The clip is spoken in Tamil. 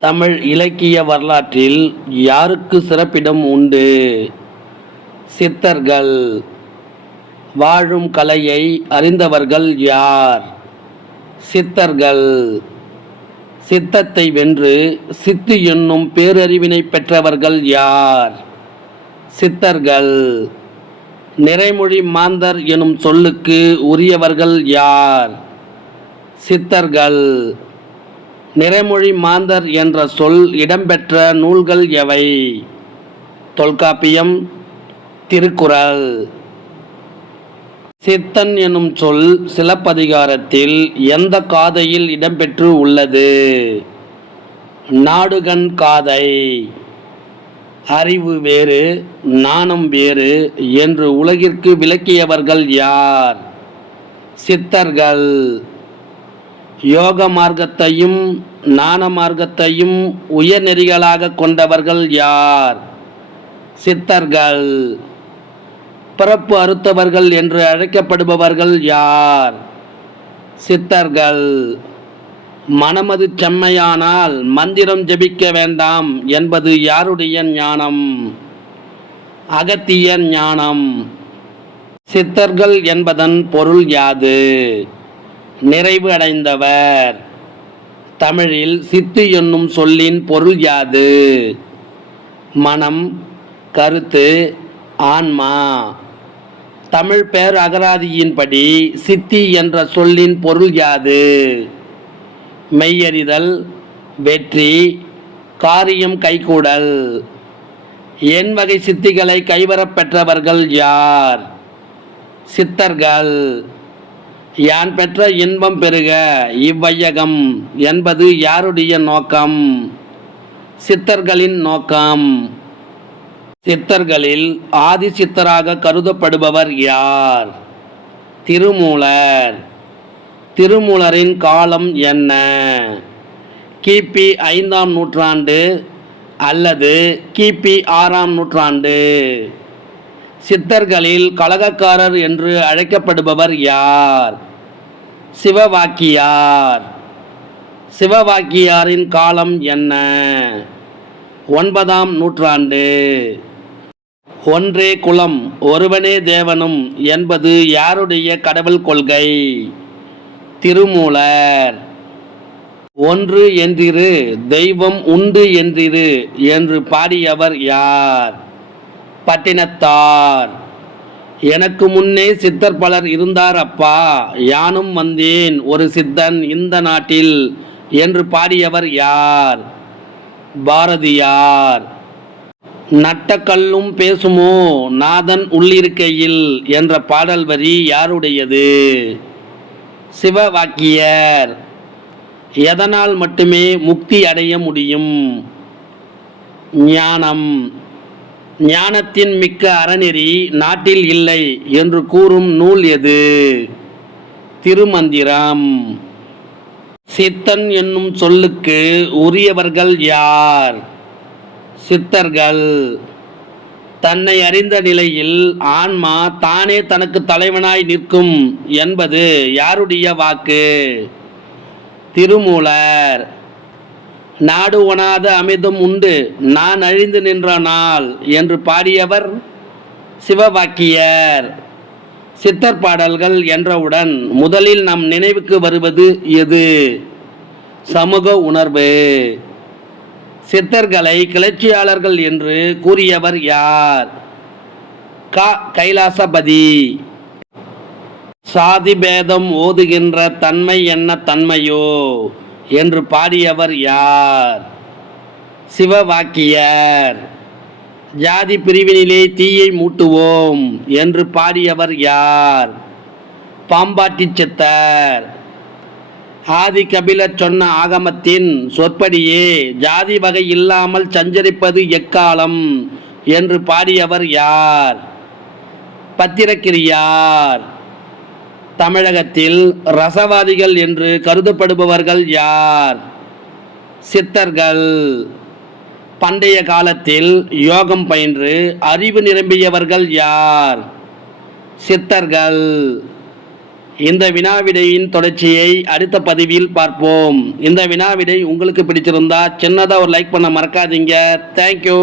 தமிழ் இலக்கிய வரலாற்றில் யாருக்கு சிறப்பிடம் உண்டு? சித்தர்கள். வாழும் கலையை அறிந்தவர்கள் யார்? சித்தர்கள். சித்தத்தை வென்று சித்து என்னும் பேரறிவினை பெற்றவர்கள் யார்? சித்தர்கள். நிறைமொழி மாந்தர் எனும் சொல்லுக்கு உரியவர்கள் யார்? சித்தர்கள். நிறைமொழி மாந்தர் என்ற சொல் இடம்பெற்ற நூல்கள் எவை? தொல்காப்பியம் திருக்குறள். சித்தன் எனும் சொல் சிலப்பதிகாரத்தில் எந்த காதையில் இடம்பெற்று உள்ளது? நாடுகண் காதை. அறிவு வேறு நாணம் வேறு என்று உலகிற்கு விளக்கியவர்கள் யார்? சித்தர்கள். யோக மார்க்கத்தையும் ஞான மார்க்கத்தையும் உயர்நெறிகளாக கொண்டவர்கள் யார்? சித்தர்கள். பிறப்பு அறுத்தவர்கள் என்று அழைக்கப்படுபவர்கள் யார்? சித்தர்கள். மனமது செம்மையானால் மந்திரம் ஜெபிக்க வேண்டாம் என்பது யாருடைய ஞானம்? அகத்திய ஞானம். சித்தர்கள் என்பதன் பொருள் யாது? நிறைவு அடைந்தவர். தமிழில் சித்து என்னும் சொல்லின் பொருள் யாது? மனம் கருத்து ஆன்மா. தமிழ் பேர் அகராதியின்படி சித்தி என்ற சொல்லின் பொருள் யாது? மெய்யறிதல் வெற்றி காரியம் கைகூடல். என் வகை சித்திகளை கைவரப் பெற்றவர்கள் யார்? சித்தர்கள். யான் பெற்ற இன்பம் பெருக இவ்வையகம் என்பது யாருடைய நோக்கம்? சித்தர்களின் நோக்கம். சித்தர்களில் ஆதி சித்தராக கருதப்படுபவர் யார்? திருமூலர். திருமூலரின் காலம் என்ன? கிபி ஐந்தாம் நூற்றாண்டு அல்லது கிபி ஆறாம் நூற்றாண்டு? சித்தர்களில் கலகக்காரர் என்று அழைக்கப்படுபவர் யார்? சிவவாக்கியார். சிவவாக்கியாரின் காலம் என்ன? ஒன்பதாம் நூற்றாண்டு. ஒன்றே குலம் ஒருவனே தேவனும் என்பது யாருடைய கடவுள் கொள்கை? திருமூலர். ஒன்று என்றிரு தெய்வம் உண்டு என்றிரு என்று பாடியவர் யார்? பட்டினத்தார். எனக்கு முன்னே சித்தர் பலர் இருந்தார் அப்பா. யானும் வந்தேன். ஒரு சித்தன் இந்த நாட்டில் என்று பாடியவர் யார்? பாரதியார் நட்டக்கல்லும் பேசுமோ? நாதன் உள்ளிருக்கையில் என்ற பாடல் வரி யாருடையது? சிவவாக்கியர். எதனால் மட்டுமே முக்தி அடைய முடியும்? ஞானம். ஞானத்தின் மிக்க அறநெறி நாட்டில் இல்லை என்று கூறும் நூல் எது? திருமந்திரம். சித்தன் என்னும் சொல்லுக்கு உரியவர்கள் யார்? சித்தர்கள். தன்னை அறிந்த நிலையில் ஆன்மா தானே தனக்கு தலைவனாய் நிற்கும் என்பது யாருடைய வாக்கு? திருமூலர். நாடு ஒணாத அமிர்தம் உண்டு. நான் அழிந்து நின்ற நாள் என்று பாடியவர் சிவவாக்கியர். சித்தர் பாடல்கள் என்றவுடன் முதலில் நம் நினைவுக்கு வருவது எது? சமூக உணர்வு. சித்தர்களை கிளர்ச்சியாளர்கள் என்று கூறியவர் யார்? க. கைலாசபதி. சாதி பேதம் ஓதுகின்ற தன்மை என்ன தன்மையோ? என்று பாடியவர் யார்? சிவவாக்கியர். ஜாதி பிரிவினிலே தீயை மூட்டுவோம் என்று பாடியவர் யார்? பாம்பாட்டி சித்தர். ஆதி கபிலர் சொன்ன ஆகமத்தின் சொற்படியே ஜாதி வகை இல்லாமல் சஞ்சரிப்பது எக்காலம்? என்று பாடியவர் யார்? பத்திரக்கிரியார். தமிழகத்தில் ரசவாதிகள் என்று கருதப்படுபவர்கள் யார்? சித்தர்கள். பண்டைய காலத்தில் யோகம் பயின்று அறிவு நிரம்பியவர்கள் யார்? சித்தர்கள். இந்த வினாவிடையின் தொடர்ச்சியை அடுத்த பதிவில் பார்ப்போம். இந்த வினாவிடை உங்களுக்கு பிடிச்சிருந்தா சின்னதாக ஒரு லைக் பண்ண மறக்காதீங்க. தேங்க்யூ